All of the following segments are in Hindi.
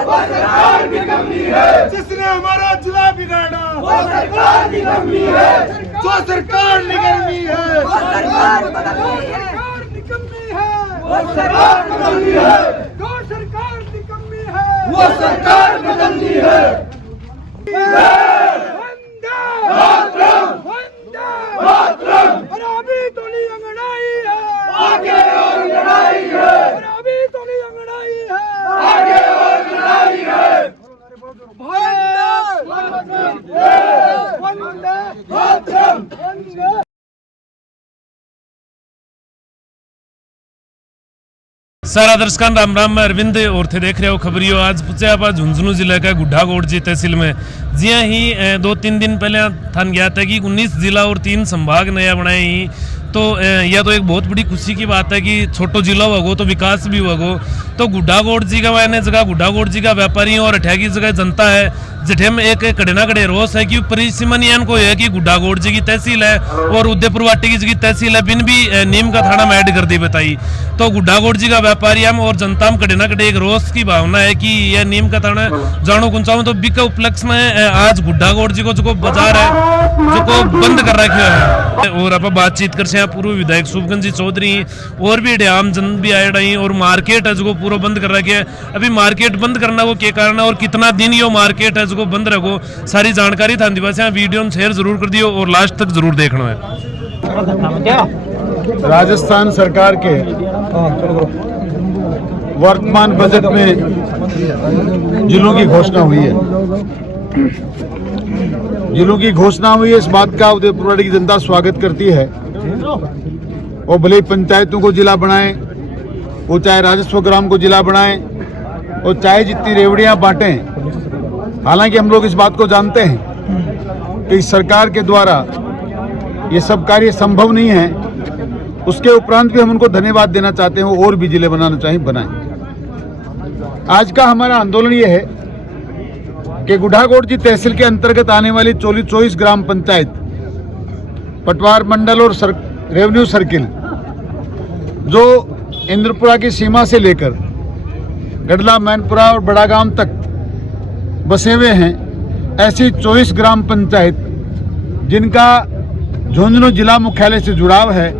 वो सरकार निकम्मी है। जिसने हमारा जिला बिगाड़ा वो सरकार निकम्मी है। जो सरकार निकम्मी है वो सरकार निकम्मी है। वो सरकार निकम्मी है। जो सरकार निकम्मी है वो सरकार निकम्मी है। वंदे मातरम वंदे मातरम। और अभी थोड़ी अंगड़ाई है आगे और लड़ाई है। और अभी थोड़ी अंगड़ाई है आगे और लड़ाई है। वंदे मातरम वंदे। सारा दर्शकान राम राम। मैं अरविंद और थे देख रहे हो खबरियो। आज पूछे आप झुंझुनू जिले का गुड्डागोड़जी तहसील में जी हाँ ही 2-3 दिन पहले थान गया था कि 19 जिला और 3 संभाग नया बनाए ही। तो यह तो एक बहुत बड़ी खुशी की बात है कि छोटो जिला होगो तो विकास भी होगो। तो गुड्डागोड़जी का मैंने जगह गुड्डागोड़जी का व्यापारी और अठ्या की जगह जनता है जठे में एक कड़े ना कड़े रोष है कि परिसीमन यान को है कि गुड्डागोड़जी की तहसील है और उदयपुर वाटी की जगह तहसील है बिन भी नीम का थाना में ऐड कर दी बताई। तो गुड्डागोड़जी का व्यापारी हम और जनता में कड़े ना कड़े एक रोष की भावना है कि यह नीम का थाना जानो कुंचाऊ। तो बिक उपलक्ष्य में आज गुड्डागोड़जी को जो बाजार है जो को बंद कर रखे है। और आप बातचीत कर पूर्व विधायक शुभगंज जी चौधरी और भी आम जन भी आए रही और मार्केट है जो पूरा बंद कर रखे है। अभी मार्केट बंद करना वो क्या कारण है और कितना दिन यो मार्केट है जो बंद रखो सारी जानकारी था दिवस वीडियो में शेयर जरूर कर दियो और लास्ट तक जरूर देखना है। राजस्थान सरकार के वर्तमान बजट में जिलों की घोषणा हुई है। जिलों की घोषणा हुई है, इस बात का उदयपुर की जनता स्वागत करती है। वो भले ही पंचायतों को जिला बनाएं, वो चाहे राजस्व ग्राम को जिला बनाएं, वो चाहे जितनी रेवड़ियां बांटें। हालांकि हम लोग इस बात को जानते हैं कि इस सरकार के द्वारा ये सब कार्य संभव नहीं है। उसके उपरांत भी हम उनको धन्यवाद देना चाहते हैं। और भी जिले बनाना चाहिए बनाएं। आज का हमारा आंदोलन ये है कि गुड्डागोड़जी तहसील के अंतर्गत आने वाली 24 ग्राम पंचायत, पटवार मंडल और रेवेन्यू सर्किल जो इंद्रपुरा की सीमा से लेकर गडला, मैनपुरा और बड़ा गांव तक बसे हुए हैं, ऐसी 24 ग्राम पंचायत जिनका झुंझुनू जिला मुख्यालय से जुड़ाव है,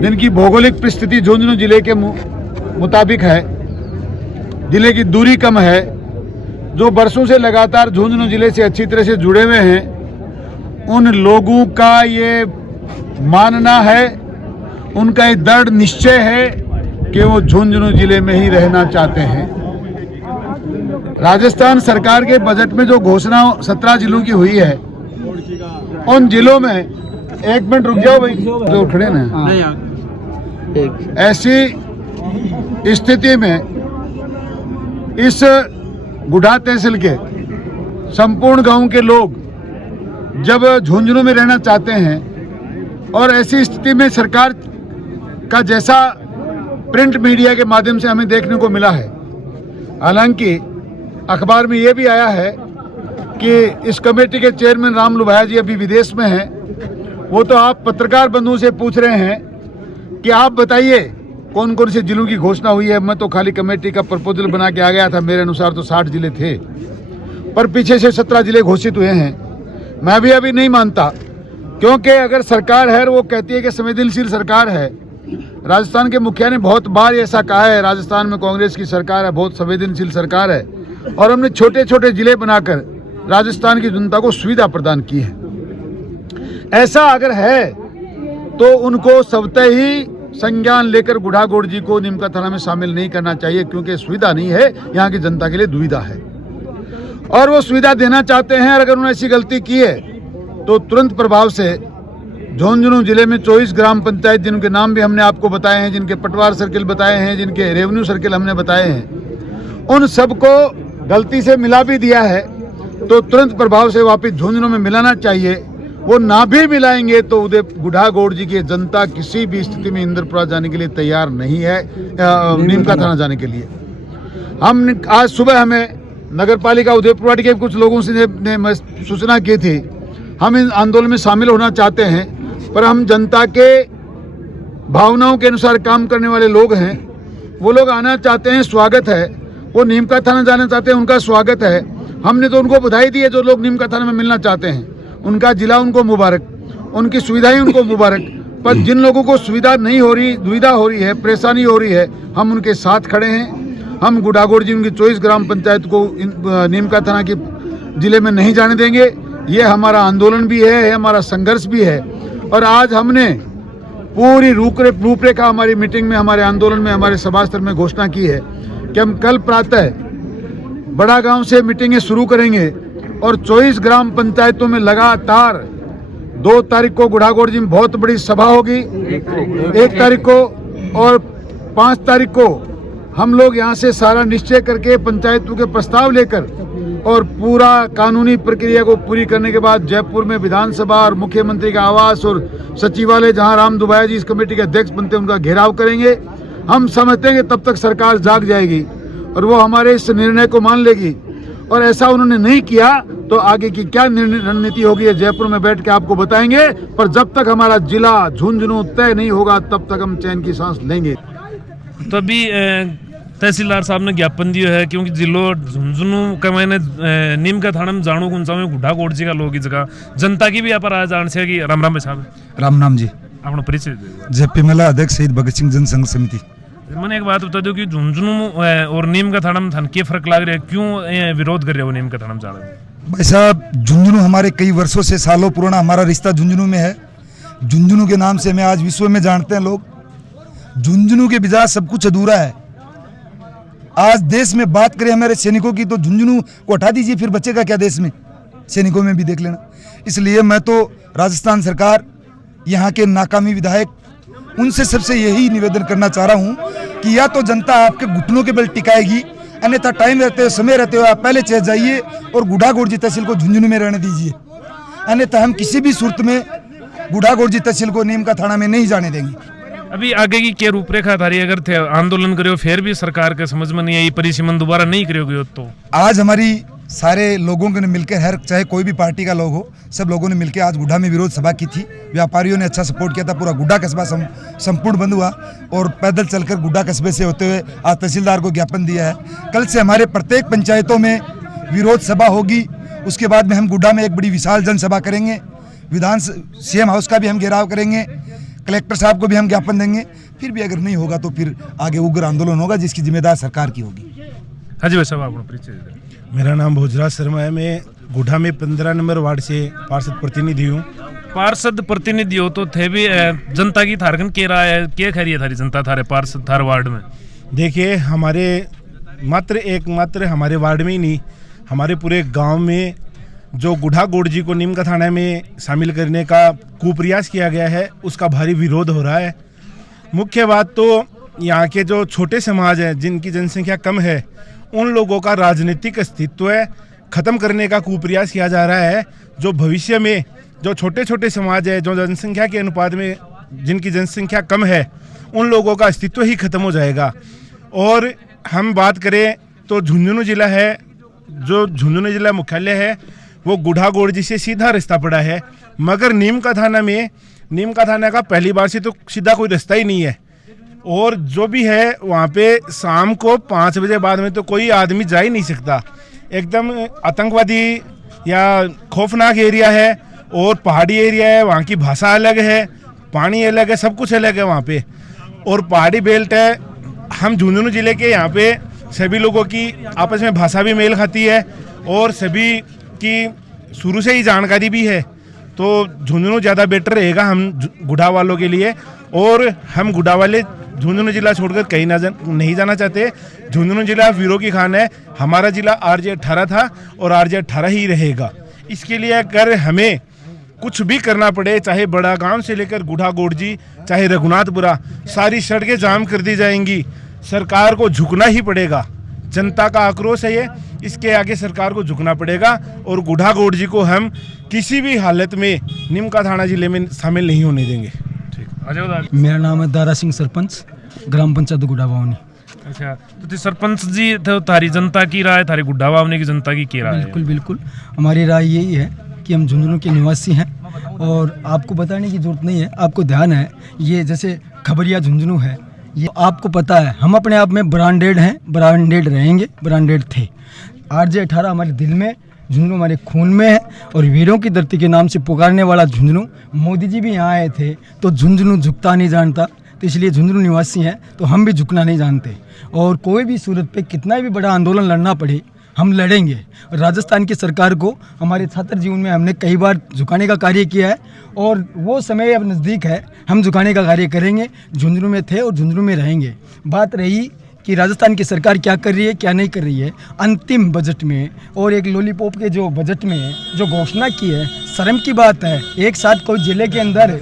जिनकी भौगोलिक परिस्थिति झुंझुनू जिले के मुताबिक है, जिले की दूरी कम है, जो बरसों से लगातार झुंझुनू जिले से अच्छी तरह से जुड़े हुए हैं, उन लोगों का ये मानना है, उनका ये दृढ़ निश्चय है कि वो झुंझुनू जिले में ही रहना चाहते हैं। राजस्थान सरकार के बजट में जो घोषणा 17 जिलों की हुई है, उन जिलों में एक मिनट रुक जाओ भाई जो खड़े ना, ऐसी स्थिति में इस गुड्डा तहसील के संपूर्ण गांव के लोग जब झुंझुनू में रहना चाहते हैं और ऐसी स्थिति में सरकार का जैसा प्रिंट मीडिया के माध्यम से हमें देखने को मिला है, हालांकि अखबार में ये भी आया है कि इस कमेटी के चेयरमैन राम लुभाया जी अभी विदेश में हैं। वो तो आप पत्रकार बंधुओं से पूछ रहे हैं कि आप बताइए कौन कौन से जिलों की घोषणा हुई है। मैं तो खाली कमेटी का प्रपोजल बना के आ गया था, मेरे अनुसार तो 60 जिले थे, पर पीछे से 17 जिले घोषित हुए हैं। मैं भी अभी नहीं मानता, क्योंकि अगर सरकार है वो कहती है कि संवेदनशील सरकार है। राजस्थान के मुखिया ने बहुत बार ऐसा कहा है, राजस्थान में कांग्रेस की सरकार है, बहुत संवेदनशील सरकार है, और हमने छोटे छोटे जिले बनाकर राजस्थान की जनता को सुविधा प्रदान की है। ऐसा अगर है तो उनको स्वतः ही संज्ञान लेकर गुड्डागोड़जी को नीमका थाना में शामिल नहीं करना चाहिए, क्योंकि सुविधा नहीं है, यहाँ की जनता के लिए दुविधा है और वो सुविधा देना चाहते हैं। और अगर उन्होंने ऐसी गलती की है तो तुरंत प्रभाव से झुंझुनू जिले में 24 ग्राम पंचायत, जिनके नाम भी हमने आपको बताए हैं, जिनके पटवार सर्किल बताए हैं, जिनके रेवेन्यू सर्किल हमने बताए हैं, उन सबको गलती से मिला भी दिया है तो तुरंत प्रभाव से वापस झुंझुनू में मिलाना चाहिए। वो ना भी मिलाएंगे तो गुड्डागोड़जी की जनता किसी भी स्थिति में इंद्रपुरा जाने के लिए तैयार नहीं है, नीमका थाना जाने के लिए। हम आज सुबह हमें नगर पालिका उदयपुर के कुछ लोगों से ने सूचना की थी, हम इन आंदोलन में शामिल होना चाहते हैं, पर हम जनता के भावनाओं के अनुसार काम करने वाले लोग हैं, वो लोग आना चाहते हैं, स्वागत है। वो नीम का थाना जाना चाहते हैं, उनका स्वागत है। हमने तो उनको बधाई दी है जो लोग नीम का थाना में मिलना चाहते हैं, उनका जिला उनको मुबारक, उनकी सुविधाएं उनको मुबारक। पर जिन लोगों को सुविधा नहीं हो रही, दुविधा हो रही है, परेशानी हो रही है, हम उनके साथ खड़े हैं। हम गुढ़ागोड़ जी उनकी 24 ग्राम पंचायत को नीम का थाना के जिले में नहीं जाने देंगे। ये हमारा आंदोलन भी है, हमारा संघर्ष भी है। और आज हमने पूरी रूपरेखा हमारी मीटिंग में, हमारे आंदोलन में, हमारे सभा स्तर में घोषणा की है कि हम कल प्रातः बड़ा गांव से मीटिंगें शुरू करेंगे और 24 ग्राम पंचायतों में लगातार 2 तारीख को गुढ़ागोड़ जी में बहुत बड़ी सभा होगी, 1 तारीख को, और 5 तारीख को हम लोग यहाँ से सारा निश्चय करके पंचायतों के प्रस्ताव लेकर और पूरा कानूनी प्रक्रिया को पूरी करने के बाद जयपुर में विधानसभा और मुख्यमंत्री का आवास और सचिवालय, जहाँ राम दुबाया जी इस कमेटी के अध्यक्ष बनते हैं, उनका घेराव करेंगे। हम समझते हैं कि तब तक सरकार जाग जाएगी और वो हमारे इस निर्णय को मान लेगी। और ऐसा उन्होंने नहीं किया तो आगे की क्या रणनीति होगी जयपुर में बैठ के आपको बताएंगे। पर जब तक हमारा जिला झुंझुनू तय नहीं होगा तब तक हम चैन की सांस लेंगे। तो अभी तहसीलदार साहब ने ज्ञापन दिया है क्योंकि जिलो झुंझुनू का मैंने नीम का थाना में जाणू कुंचा में गुढ़ागोड़ जी का लोग की जगह जनता की भी यहाँ पर आ जान से कि राम राम साहब। राम नाम जी, अपना परिचय जेपी मेला अध्यक्ष शहीद भगत सिंह जनसंघ समिति। मैंने एक बात बता दो कि झुंझुनू और नीम का थाना में थान क्या फर्क लग रहा है, क्यों विरोध कर रहे हो नीम का थाना में जाने? भाई साहब, झुंझुनू हमारे कई वर्षों से, सालों पुराना हमारा रिश्ता झुंझुनू में है। झुंझुनू के नाम से हमें आज विश्व में जानते हैं लोग। झुंझुनू के बिना सब कुछ अधूरा है। आज देश में बात करें हमारे सैनिकों की तो झुंझुनू को हटा दीजिए, फिर बचेगा क्या देश में? सैनिकों में भी देख लेना। इसलिए मैं तो राजस्थान सरकार, यहाँ के नाकामी विधायक, उनसे सबसे यही निवेदन करना चाह रहा हूँ कि या तो जनता आपके घुटनों के बल टिकाएगी, अन्यथा टाइम रहते हुए, समय रहते हुए आप पहले चले जाइए और गुढ़ागोड़ जी तहसील को झुंझुनू में रहने दीजिए। अन्यथा हम किसी भी सूरत में गुढ़ागोड़ जी तहसील को नीम का थाना में नहीं जाने देंगे। अभी आगे की क्या रूपरेखा थारी? अगर थे आंदोलन करो फिर भी सरकार के समझ में नहीं आई, परिसीमन दोबारा नहीं करोगे तो? आज हमारी सारे लोगों ने मिलकर, हर चाहे कोई भी पार्टी का लोग हो, सब लोगों ने मिलकर आज गुड्डा में विरोध सभा की थी। व्यापारियों ने अच्छा सपोर्ट किया था। पूरा गुड्डा कस्बा संपूर्ण बंद हुआ और पैदल चलकर गुड्डा कस्बे से होते हुए आज तहसीलदार को ज्ञापन दिया है। कल से हमारे प्रत्येक पंचायतों में विरोध सभा होगी। उसके बाद में हम गुड्डा में एक बड़ी विशाल जनसभा करेंगे। सीएम हाउस का भी हम घेराव करेंगे। कलेक्टर साहब को भी हम ज्ञापन देंगे। फिर भी अगर नहीं होगा तो फिर आगे उग्र आंदोलन होगा जिसकी जिम्मेदार सरकार की होगी। हाँ जी, वैसा आपको परिचय। मेरा नाम भोजराज शर्मा है। मैं गुढ़ा में 15 नंबर वार्ड से पार्षद प्रतिनिधि हूँ। पार्षद प्रतिनिधि हो तो थे भी जनता की थारकन के राय है, क्या खैर है थारी जनता थारे पार्षद थार वार्ड में? देखिए, हमारे मात्र हमारे वार्ड में ही नहीं, हमारे पूरे गांव में जो गुढ़ागोड़ जी को नीम का थाना में शामिल करने का कुप्रयास किया गया है, उसका भारी विरोध हो रहा है। मुख्य बात तो यहाँ के जो छोटे समाज हैं, जिनकी जनसंख्या कम है, उन लोगों का राजनीतिक अस्तित्व खत्म करने का कुप्रयास किया जा रहा है। जो भविष्य में जो छोटे छोटे समाज है, जो जनसंख्या के अनुपात में जिनकी जनसंख्या कम है, उन लोगों का अस्तित्व ही खत्म हो जाएगा। और हम बात करें तो झुंझुनू जिला है, जो झुंझुनू जिला मुख्यालय है, वो गुढ़ागोड़ जी से सीधा रास्ता पड़ा है। मगर नीम का थाना का पहली बार से तो सीधा कोई रास्ता ही नहीं है। और जो भी है वहाँ पे शाम को 5 बजे बाद में तो कोई आदमी जा ही नहीं सकता। एकदम आतंकवादी या खौफनाक एरिया है और पहाड़ी एरिया है। वहाँ की भाषा अलग है, पानी अलग है, सब कुछ अलग है वहाँ पे। और पहाड़ी बेल्ट है। हम झुंझुनू जिले के यहाँ पे सभी लोगों की आपस में भाषा भी मेल खाती है और सभी की शुरू से ही जानकारी भी है। तो झुंझुनू ज़्यादा बेटर रहेगा हम गुढ़ा वालों के लिए। और हम गुढ़ा वाले झुंझुनू जिला छोड़कर कहीं नहीं जाना चाहते। झुंझुनू जिला वीरों की खान है। हमारा जिला RJ 18 था और RJ 18 ही रहेगा। इसके लिए अगर हमें कुछ भी करना पड़े, चाहे बड़ा गांव से लेकर गुढ़ागोड़ जी, चाहे रघुनाथपुरा, सारी सड़कें जाम कर दी जाएंगी। सरकार को झुकना ही पड़ेगा। जनता का आक्रोश है ये, इसके आगे सरकार को झुकना पड़ेगा। और गुढ़ागोड़ जी को हम किसी भी हालत में नीम का थाना जिले में शामिल नहीं होने देंगे। मेरा नाम है दारा सिंह, सरपंच ग्राम पंचायत गुड्डा बावनी। अच्छा, तो सरपंच जी तो थारी जनता की राय, थारी गुड्डा बावनी की जनता की क्या राय? बिल्कुल हमारी राय यही है कि हम झुंझुनू के निवासी हैं और आपको बताने की जरूरत नहीं है। आपको ध्यान है, ये जैसे खबरिया झुंझुनू है, ये आपको पता है, हम अपने आप में ब्रांडेड हैं, ब्रांडेड रहेंगे, ब्रांडेड थे। RJ 18 हमारे दिल में, झुंझुनू हमारे खून में है और वीरों की धरती के नाम से पुकारने वाला झुंझुनू। मोदी जी भी यहाँ आए थे तो झुंझुनू झुकता नहीं जानता, तो इसलिए झुंझुनू निवासी हैं तो हम भी झुकना नहीं जानते। और कोई भी सूरत पे कितना भी बड़ा आंदोलन लड़ना पड़े हम लड़ेंगे। और राजस्थान की सरकार को हमारे छात्र जीवन में हमने कई बार झुकाने का कार्य किया है और वो समय अब नज़दीक है, हम झुकाने का कार्य करेंगे। झुंझुनू में थे और झुंझुनू में रहेंगे। बात रही कि राजस्थान की सरकार क्या कर रही है क्या नहीं कर रही है, अंतिम बजट में और एक लॉलीपॉप के जो बजट में जो घोषणा की है, शर्म की बात है। एक साथ कोई जिले के अंदर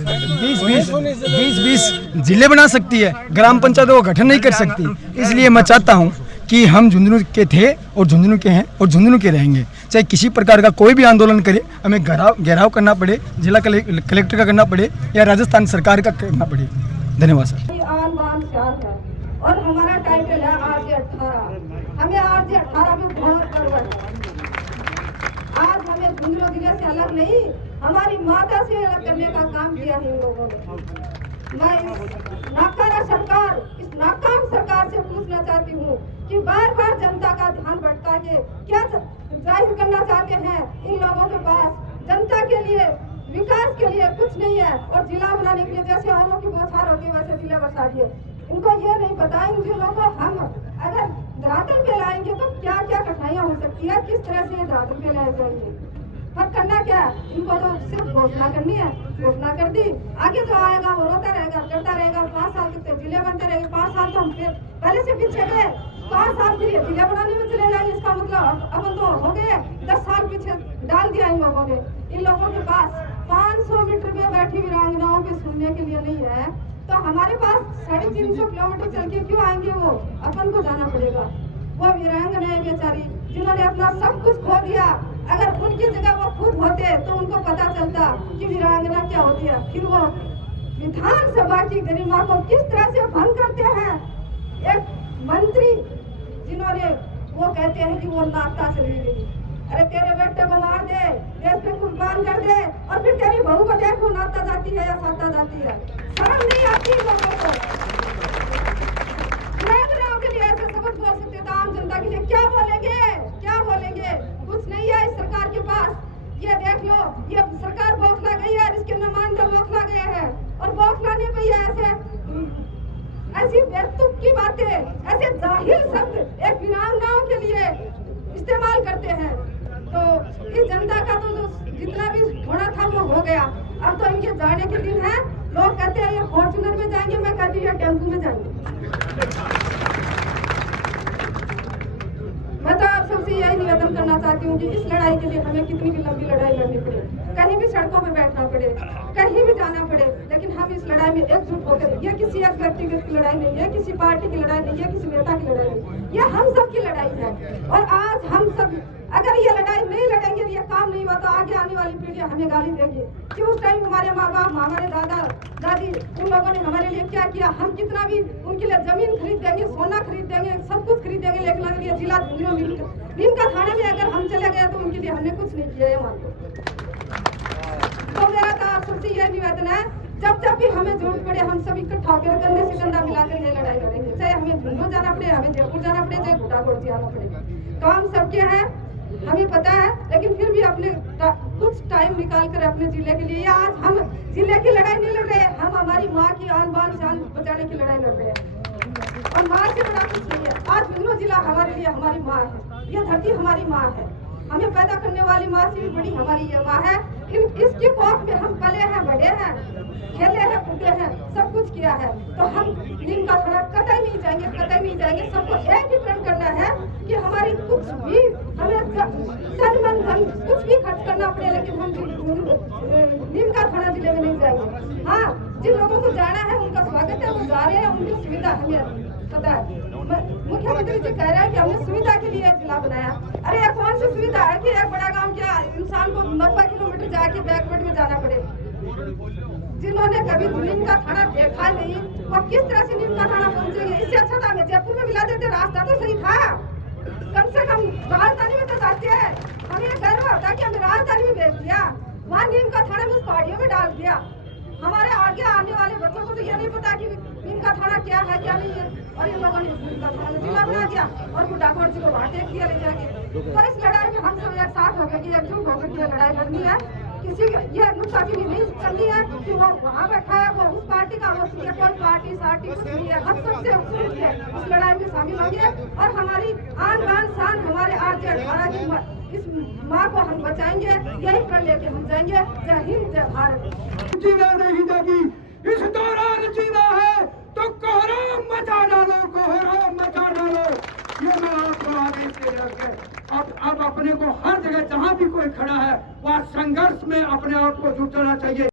20 जिले बना सकती है, ग्राम पंचायतों का गठन नहीं कर सकती। इसलिए मैं चाहता हूँ कि हम झुंझुनू के थे और झुंझुनू के हैं और झुंझुनू के रहेंगे। चाहे किसी प्रकार का कोई भी आंदोलन करे, हमें घेराव करना पड़े, जिला कलेक्टर का करना पड़े या राजस्थान सरकार का करना पड़े। धन्यवाद सर। और हमारा टाइटल है RJ 18। हमें RJ 18 में बहुत गर्व है। आज हमें झुंझुनू जिले से अलग नहीं, हमारी माता से अलग करने का काम किया है इन लोगों ने। मैं इस नाकाम सरकार से पूछना चाहती हूँ कि बार बार जनता का ध्यान भटका के क्या जाहिर करना चाहते हैं। इन लोगों के पास जनता के लिए, विकास के लिए कुछ नहीं है और जिला बनाने के लिए जैसे आमों की बौछार होती है वैसे जिले बसा दिए। इनको ये नहीं पता इन जिलों को हम अगर धरातल पे लाएंगे तो क्या क्या कठिनाइयाँ हो सकती है, किस तरह से धरातल पे लाए जाएंगे। पर करना क्या है, इनको तो सिर्फ घोषणा करनी है, घोषणा कर दी, आगे जो आएगा वो रोता रहेगा, करता रहेगा। 5 साल तक जिले बनते रहेंगे, 5 साल तो हम फिर पहले से पीछे गए, 5 साल के लिए जिले बनाने में चले जाएंगे। इसका मतलब अपन तो हो गए 10 साल पीछे डाल दिया इन लोगों ने। इन लोगों के पास 500 मीटर में बैठी वीरांगनाओं के सुनने के लिए नहीं है, तो हमारे पास 350 किलोमीटर चल के क्यों आएंगे? वो अपन को जाना पड़ेगा। वो वीरांगनाएं बेचारी जिन्होंने अपना सब कुछ खो दिया, अगर उनकी जगह वो खुद होते तो उनको पता चलता कि वीरांगना क्या होती है। फिर वो विधानसभा की गरिमा को किस तरह से भंग करते हैं। एक मंत्री जिन्होंने वो कहते हैं कि वो नाता से ली गई, अरे तेरे बेटे को मार दे, देश पे कुर्बान कर दे और फिर तेरी बहू को देखो नाता जाती है या साता जाती है। शर्म नहीं आती लोगों को। के लिए ऐसे सबक बोल सकते थे, आम जनता के लिए क्या बोलेंगे, क्या बोलेंगे? कुछ नहीं है इस सरकार के पास। ये देख लो, ये सरकार बौखला गई है, इसके नुमाइंदे बौखला गए हैं और बौखलाने पे ये ऐसी बेतुक की बातें, ऐसे जाहिल शब्द एक वीरांगनाओं के लिए इस्तेमाल करते हैं। तो इस जनता का तो जितना भी होना था वो हो गया। अब तो इनके जाने के दिन है। लोग कहते हैं ये फॉर्च्यूनर में जाएंगे, मैं कहती हूँ टेम्पू में जाएंगे। मैं तो आप सबसे यही निवेदन करना चाहती हूँ कि इस लड़ाई के लिए हमें कितनी भी लंबी लड़ाई लड़नी पड़े, कहीं भी सड़कों पे बैठना पड़े, कहीं भी जाना पड़े, लेकिन हम इस लड़ाई में एकजुट होकर, ये किसी एक व्यक्तिगत की लड़ाई नहीं है, किसी पार्टी की लड़ाई नहीं है, किसी नेता की लड़ाई नहीं, ये हम सब की लड़ाई है। और आज हम सब अगर ये लड़ाई नहीं लड़ेंगे, ये काम नहीं हुआ, तो आगे आने वाली पीढ़ी हमें गाली देगी कि उस टाइम हमारे माँ बाप, हमारे दादा दादी, उन लोगों ने हमारे लिए क्या किया। हम कितना भी उनके लिए जमीन खरीद देंगे, सोना खरीद देंगे, सब कुछ खरीद देंगे, लेकिन अगर ये जिला नीमका थाने में अगर हम चले गए तो उनके लिए हमने कुछ नहीं किया। ये मान लो। तो मेरा तो आप सबसे यह निवेदन है, जब भी हमें जरूरत पड़े हम सब इकट्ठा होकर कंधे से कंधा मिलाकर ये लड़ाई लड़ेंगे। चाहे हमें झुंझुनू जाना पड़े, हमें जयपुर जाना पड़े, चाहे गुड़ागोड़ जाना पड़े, काम सबके हैं, हमें पता है। लेकिन फिर भी अपने कुछ टाइम निकाल कर अपने जिले के लिए, आज हम जिले की लड़ाई नहीं लड़ रहे, हम हमारी माँ की आन बान शान बचाने की लड़ाई लड़ रहे हैं। और माँ से बड़ा कुछ नहीं है। आज झुंझुनू जिला हमारे लिए हमारी माँ है, ये धरती हमारी माँ है, हमें पैदा करने वाली माँ से भी बड़ी हमारी ये माँ है। इसकी कोख में हम पले हैं, बड़े हैं, खेले हैं, कूदे हैं, सब कुछ किया है। तो हम नीमका थाना कतई नहीं जाएंगे, कतई नहीं जाएंगे। सबको एक ही प्रण करना है कि हमारी कुछ भी हमें तन मन धन कुछ भी खर्च करना पड़े, लेकिन हम नीमका थाना जिले में नहीं जाएंगे। हाँ, जिन लोगों को जाना है उनका स्वागत है, वो जा रहे हैं, उनकी सुविधा हमें पता है। मुख्यमंत्री जी कह रहे हैं कि हमने सुविधा के लिए जिला बनाया। अरे ये कौन सी सुविधा है कि एक बड़ा गांव के इंसान को 90 किलोमीटर जाके बैकवर्ड में जाना पड़े? जिन्होंने कभी नीमका थाना देखा नहीं और किस तरह से नीमका थाना पहुंचेंगे? इससे अच्छा था हमें जयपुर में मिला देते, रास्ता तो सही था, कम से कम राजधानी में तो जाते हैं। हमें गर्व होता कि हमें राजधानी में भेज दिया, वहाँ नीमका थाना में उस पहाड़ियों में डाल दिया। हमारे आगे आने वाले बच्चों को तो ये नहीं पता कि इनका थाना क्या है क्या नहीं है, और इन लोगों ने इनका थाना जिला बना दिया और गुड्डागोड़ जी को वहाँ टेक दिया ले जाके। तो इस लड़ाई में हम सब एक साथ होकर के एकजुट होकर के लड़ाई लड़नी है। किसी ये नुकसानी नहीं करनी है कि वो वहाँ बैठा है, वो उस पार्टी का, वो कोई पार्टी सार्टी कुछ नहीं है। हम सबसे उत्सुक है इस लड़ाई में शामिल होंगे और हमारी आन बान शान हमारे RJ 18 की इस माँ को हम बचाएंगे, यही प्रण लेके हम जाएंगे। जय हिंद, जय भारत। जीना नहीं देगी, इस दौरान जीना है तो कोहराम मचा डालो, कोहराम मचा डालो। ये मैं आपको आदेश दे रहा हूँ। अब अपने को हर जगह जहाँ भी कोई खड़ा है वहाँ संघर्ष में अपने आप को जुटाना चाहिए।